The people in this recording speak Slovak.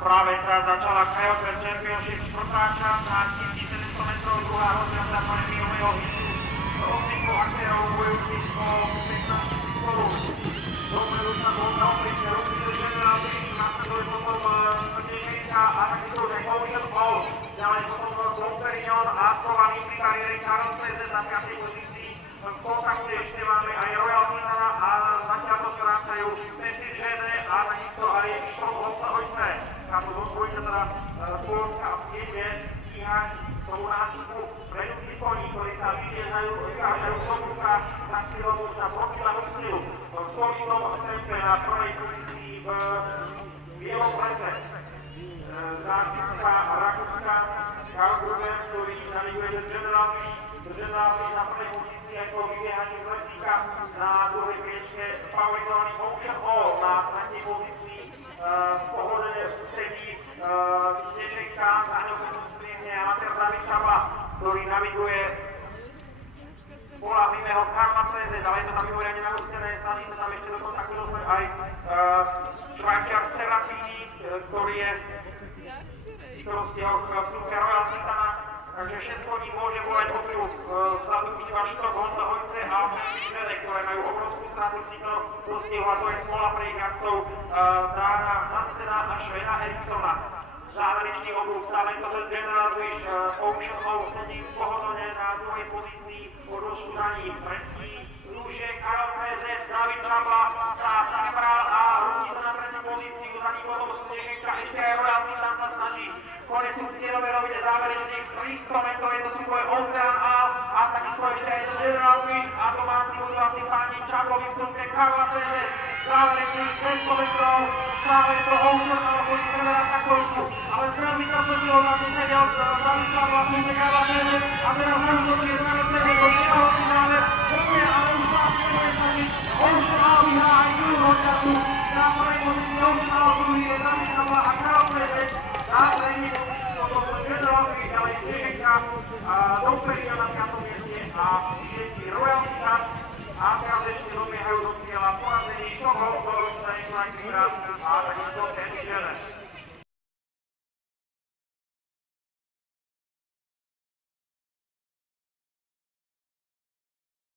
práve teraz začala Kyoto Championship štvrtáča na 1700 metrov, druhá rozjazda pre minulého rozniku aktérov bojúcich o 15 000 korún. Dopredu sa bol opäť rozdiel generál, nasleduje potom Tešenka a takisto už aj Ocean Ball. Ďalej potom Dom Perignon a skovaný pri kariére Karol Cezet na 5. pozícii. V kontakte ešte máme aj Royal Minana a zatiaľ to strácajú Testy Žene a takisto aj Štolhopsa Hojce. Táto dvojka teda Polska ide stíhať tomu nástupu predúci koní, ktorí sa vykážajú Sobruka na silovu sa protiľavú silu. V solidnom tempe na prvej pozícii v bielom lese. Zástupca Rakúska Karl Gruber, ktorý naviguje ten General Fish na prvej pozícii ako vybiehanie z lesníka, na druhej priečke favorizovaný Ocean Hall na 3. pozícii v pohodlne v ústredí Tešenka, za ňou sa sústredne amatér David Šaba, ktorý naviguje spoľahlivého Karla Cezet, ale je to tam mimoriadne nagústené, snaží sa tam ešte dokonca dostať aj Švajčiar Serafini, ktorý je výkonnostieho súdka Royal Sitana, takže všetko ní môže volať o tru vzhľadu iba Štok, Honza Hojce a Švede, ktoré majú obrovskú stratu výkonnostieho, a to je smola pre ich jazdcov Dána Hansena a Šveda Eriksona. Záverečný obruch stále to bez General Fish, Ocean Hall sedí pohodlne na druhej pozícii pod rozšúdaním. Predtý Lúže, Karol Cezet, David Šabla sa zabral a rúti sa na prednú pozíciu, za ním potom Tešenka, ešte aj Royal Milan sa snaží. Konec sú cieľové robiť záverečných 300 metrov, je to súboj Ocean a takisto ešte aj General Fish a domáci budúci páni Čakovi v súbke Karla Cezet. Záverečných 200 metrov, práve to Ocean bude preberať na koľku, ale veľmi trpezlivo na to sedel David Šabla v súbke Karla Cezet a teraz rozhoduje Karla Cezet do nehovorný záver, bude ale už vlastne nevesaný. Ocean Hall vyhrá aj druhú hodňaku, na prvej pozícii Ocean Hall druhý je David Šabla a Karla Cezet. Záverečný potom General Fish, ďalej Tešenka, Dom Perignon na 5. mieste a 6. Royal Minana a teraz ešte